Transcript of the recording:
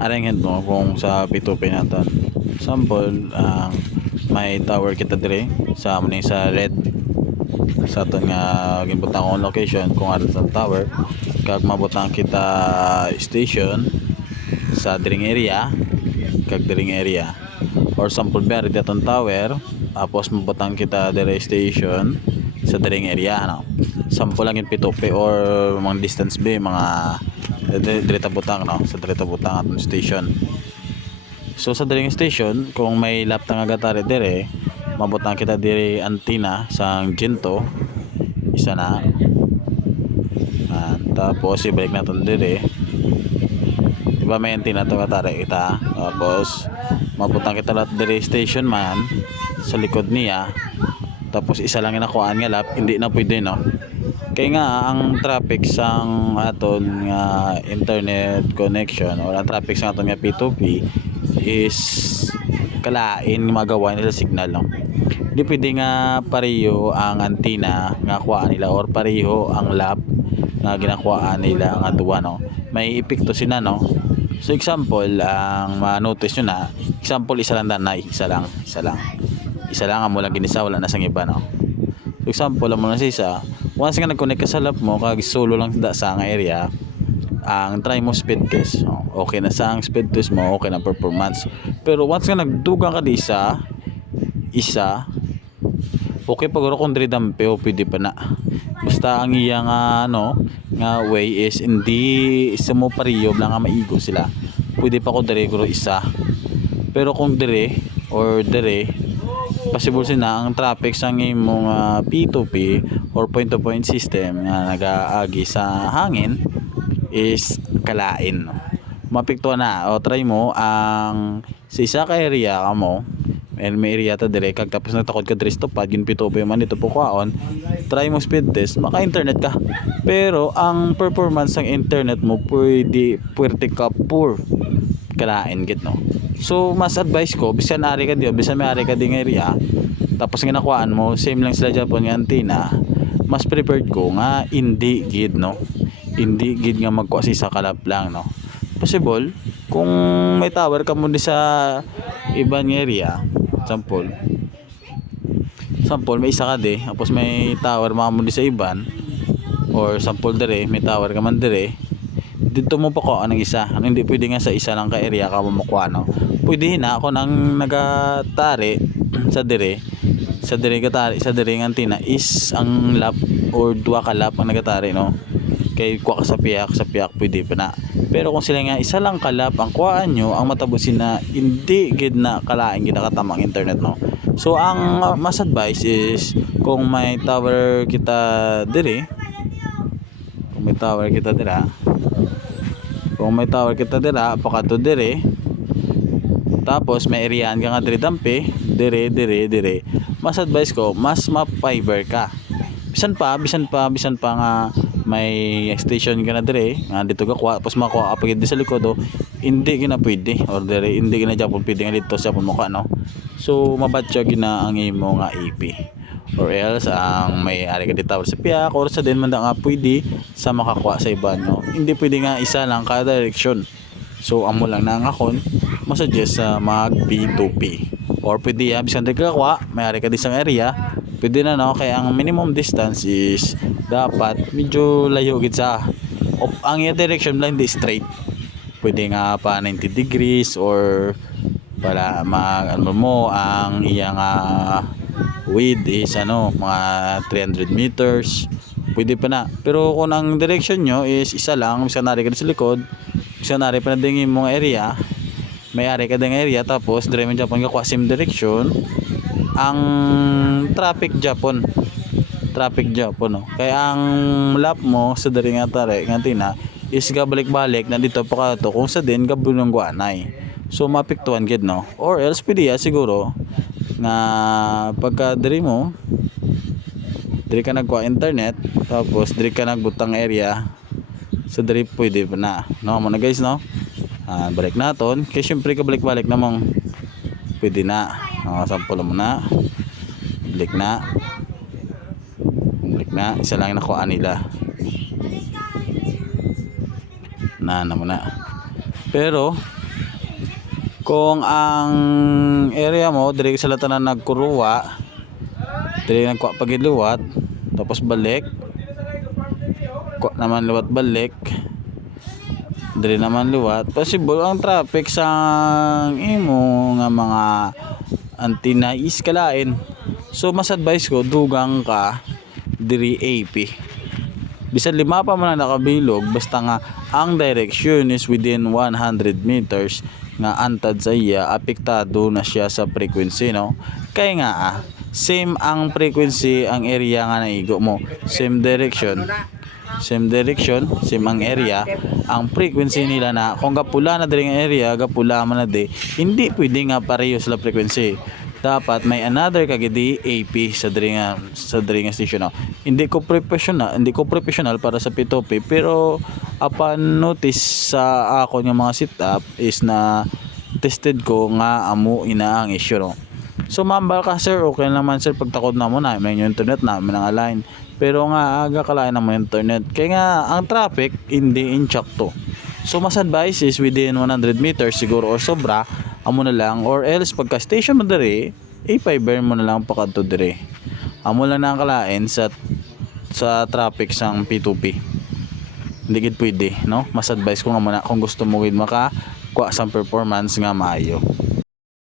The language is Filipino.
arrangement mo kung sa P2P naton. Sample, ang may tower kita dire sa ni sa red. Sa aton nga ginbutang akong location kung aron sa tower. Kag mabutang kita station sa dring area kag dring area. Or sample beri daton tower tapos mabutang kita dire station sa dring area ano. Sample lang yung P2P or mga distance B mga dire dire ta butang no sa dire ta butang aton station So sa dring station, kung may lap nga gatari dire, mabutang kita dire antina sang Ginto. Isa na. Ah, tapos ibalik natin dire. Diba may antina to gatari kita. Tapos mabutang kita lahat dire station man sa likod niya. Tapos isa lang yung nakuhaan nga lap, hindi na pwede no. Kaya nga ang traffic sang aton nga internet connection or ang traffic sang aton nga P2P is kalain magawa nila signal no. Hindi pwede nga pareho ang antenna nga kuhaan nila or pareho ang lab nga ginakuhaan nila nga duwa no. May epekto sina no. So example, ang ma-notice nyo na, example isa lang danay, isa lang, isa lang. Isa lang ang mulang ginisa, wala na sang iba no. So example, ang muna sa isa, once nga nag-connect ka sa lab mo, kag solo lang da sa ang area, ang try mo speed test. Okay na sa ang speed test mo, okay na performance. Pero once nga nagdugang ka di isa, isa, okay pag kung diri dampe o pwede pa na. Basta ang iya nga ano, nga way is hindi isa mo pariyo lang nga maigo sila. Pwede pa ko diri guro isa. Pero kung dire or dire possible sina ang traffic sa imong uh, P2P or point to point system nga nagaagi sa hangin is kalain. No? mapiktuan na. O try mo ang sa isa ka area ka mo. And may area ta dire kag tapos natakod ka dire stopad yun pito pa man dito po kaon try mo speed test maka internet ka. Pero ang performance ng internet mo pwede puwerte ka poor kalain git no? So mas advice ko bisan ari ka diyo bisan may ari ka ding area tapos nga nakuhaan mo same lang sila Japon nga antenna mas prepared ko nga hindi gid no? Hindi gid nga magkuha sa kalap lang no? Possible kung may tower ka mo sa ibang area sample sample may isa ka di tapos may tower mga mo sa iban or sample dire may tower ka man dire dito mo pa ko anong isa? Ano hindi pwede nga sa isa lang ka area ka mo makuha no? Pwede na ako nang nagatari sa dire. Sa dire gatari sa dire nga antenna is ang lap or duwa ka lap ang nagatari no? Kay kuha ka sa piyak sa piyak pwede pa na. Pero kung sila nga isa lang kalap ang kuhaan nyo ang matabusin na hindi gid na kalain gid nakatamang internet no? So ang mas advice is kung may tower kita dire kung may tower kita dira kung may tower kita dira pakato dire tapos may areaan ka nga dire dampe dire dire dire mas advice ko mas ma-fiber ka. Bisan pa bisan pa bisan pa nga may station ka na dire nga dito ka kuha tapos makuha ka pagid sa likod oh, hindi gina pwede or dire hindi gina japon pwede nga dito sa mo no? So mabatya gina ang imo nga AP or else ang may ari ka dito sa piyak or sa din man nga pwede sa makakuha sa iba no? Hindi pwede nga isa lang kada direction. So amo lang na ang akon masuggest sa mag P2P or pwede ya bisan di ka may ari ka di sa area pwede na no? Kaya ang minimum distance is dapat medyo layo gid sa ang iya direction lang hindi straight. Pwede nga pa 90 degrees or para mag ano mo ang iya nga width is ano mga 300 meters. Pwede pa na. Pero kung ang direction nyo is isa lang misanari ka sa likod misanari pa na din yung mga area may ari ka din area tapos dire mo Japan ka same direction ang traffic Japon traffic Japon no kaya ang lap mo sa nga tare nga tina is gabalik-balik na dito pa ka to. Kung sa din gabulong guanay. So mapiktuan gid no? Or else pwede ya siguro nga pagka diri mo diri ka nagkuha internet tapos diri ka nagbutang area sa diri pwede pa na. No mo na guys no? Ah, balik naton kaya syempre ka balik-balik namang pwede na. No, sample mo na. Balik na. Balik na. Isa lang nakuha nila na na pero kung ang area mo diri sa latanan nagkuruwa diri nagkuha pagiluwat tapos balik kuha naman liwat balik diri naman liwat possible ang traffic sa imo nga mga antina is kalain. So mas advice ko dugang ka diri AP bisan lima pa man na nakabilog basta nga ang direction is within 100 meters nga antad sa iya apektado na siya sa frequency no? Kaya nga ah, same ang frequency ang area nga naigo mo. Same direction same direction same ang area. Ang frequency nila na kung gapula na diri nga area gapula man na di hindi pwede nga pareho sila frequency dapat may another kagidi AP sa diri nga sa diri nga station hindi ko professional hindi ko professional para sa P2P pero upon notice sa ako nga mga setup is na tested ko nga amo ina ang issue no So mambal ka sir, okay naman sir pagtakod na mo na may internet na may line. Pero nga aga kalain na mo internet. Kaya nga ang traffic hindi inchakto. So mas advice is within 100 meters siguro or sobra amo na lang or else pagka station mo diri i-fiber mo na lang pakadto diri. Amo lang na kalain sa sa traffic sang P2P. Hindi gid pwede, no? Mas advice ko nga muna kung gusto mo gid maka kuha sang performance nga maayo.